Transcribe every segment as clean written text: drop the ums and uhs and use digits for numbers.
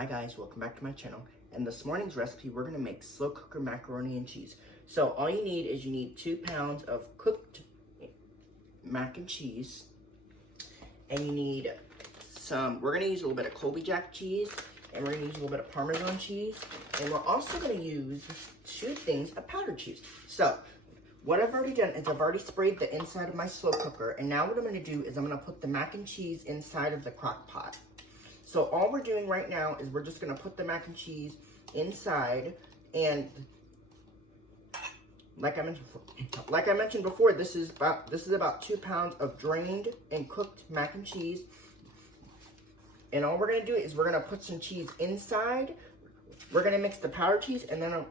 Hi guys, welcome back to my channel. And this morning's recipe, we're gonna make slow cooker macaroni and cheese. So all you need is 2 pounds of cooked mac and cheese. And you need we're gonna use a little bit of Colby Jack cheese, and we're gonna use a little bit of Parmesan cheese. And we're also gonna use 2 things of powdered cheese. So what I've already done is I've already sprayed the inside of my slow cooker. And now what I'm gonna do is I'm gonna put the mac and cheese inside of the crock pot. So all we're doing right now is we're just gonna put the mac and cheese inside, and like I mentioned before, this is about 2 pounds of drained and cooked mac and cheese. And all we're gonna do is we're gonna put some cheese inside. We're gonna mix the powdered cheese, and then I'm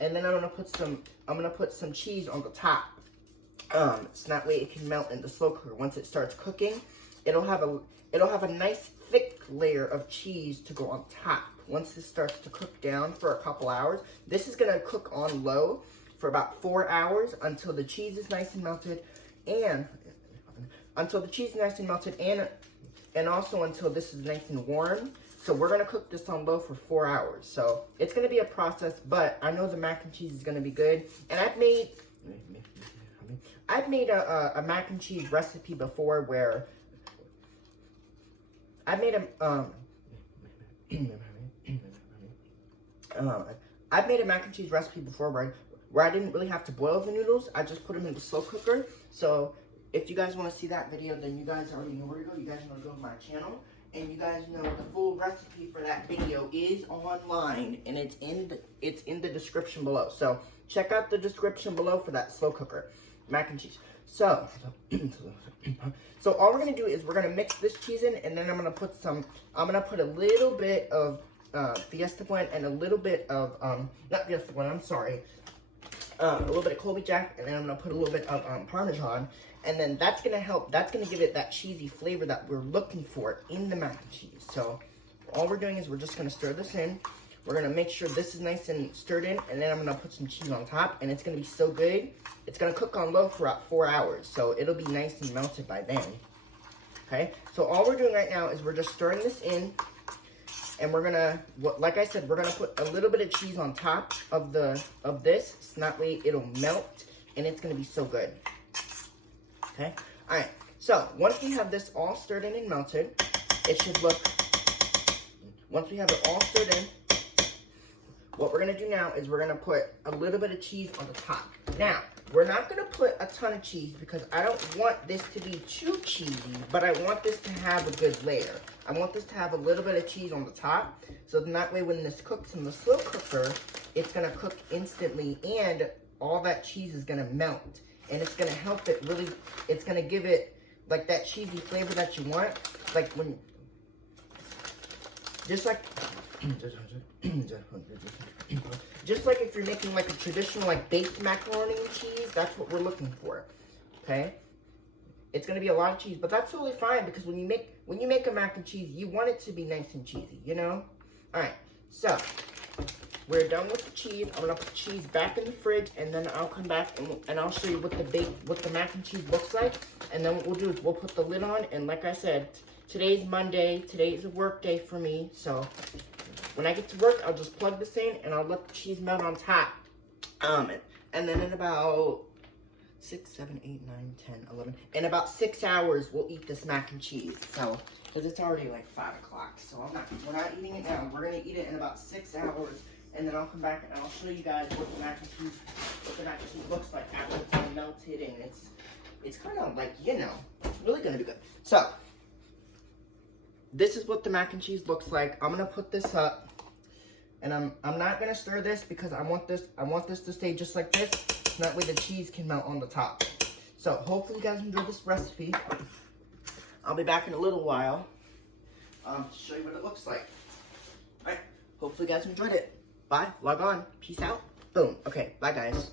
gonna put some cheese on the top. So that way it can melt in the slow cooker. Once it starts cooking, it'll have a nice thick layer of cheese to go on top. Once this starts to cook down for a couple hours, this is gonna cook on low for about 4 hours until the cheese is nice and melted, and also until this is nice and warm. So we're gonna cook this on low for 4 hours. So it's gonna be a process, but I know the mac and cheese is gonna be good. And I've made a mac and cheese recipe before where I've made a mac and cheese recipe before where I didn't really have to boil the noodles. I just put them in the slow cooker. So if you guys want to see that video, then you guys already know where to go. You guys want to go to my channel, and you guys know the full recipe for that video is online, and it's in the description below. So check out the description below for that slow cooker mac and cheese. So all we're gonna do is we're gonna mix this cheese in, and then I'm gonna put a little bit of Fiesta blend and a little bit of not Fiesta blend, I'm sorry, a little bit of Colby Jack, and then I'm gonna put a little bit of Parmesan, and then that's gonna give it that cheesy flavor that we're looking for in the mac and cheese. So all we're doing is we're just gonna stir this in. We're gonna make sure this is nice and stirred in, and then I'm gonna put some cheese on top, and it's gonna be so good. It's gonna cook on low for about 4 hours, so it'll be nice and melted by then. Okay, so all we're doing right now is we're just stirring this in, and we're gonna, like I said, we're gonna put a little bit of cheese on top of this, so that way it'll melt, and it's gonna be so good. Okay, all right. So once we have this all stirred in and melted, it should look. Once we have it all stirred in, what we're gonna do now is we're gonna put a little bit of cheese on the top. Now, we're not gonna put a ton of cheese because I don't want this to be too cheesy, but I want this to have a good layer. I want this to have a little bit of cheese on the top, so then that way when this cooks in the slow cooker, it's gonna cook instantly, and all that cheese is gonna melt. And it's gonna help it really, it's gonna give it like that cheesy flavor that you want. Like when, just like if you're making like a traditional like baked macaroni and cheese, that's what we're looking for. Okay, it's gonna be a lot of cheese, but that's totally fine because when you make a mac and cheese, you want it to be nice and cheesy, you know. All right, so we're done with the cheese. I'm gonna put cheese back in the fridge, and then I'll come back and I'll show you what the mac and cheese looks like. And then what we'll do is we'll put the lid on, and like I said, today's Monday. Today's a work day for me, so when I get to work, I'll just plug this in, and I'll let the cheese melt on top. And then in about 6, 7, 8, 9, 10, 11, in about 6 hours, we'll eat this mac and cheese. So, because it's already like 5 o'clock, so we're not eating it now. We're gonna eat it in about 6 hours, and then I'll come back and I'll show you guys what the mac and cheese looks like after it's all melted, and it's kind of like, you know, really gonna be good. So this is what the mac and cheese looks like. I'm gonna put this up, and I'm not gonna stir this because I want this to stay just like this, so that way the cheese can melt on the top. So hopefully you guys enjoyed this recipe. I'll be back in a little while to show you what it looks like. All right, hopefully you guys enjoyed it. Bye, log on, peace out, boom. Okay, bye guys.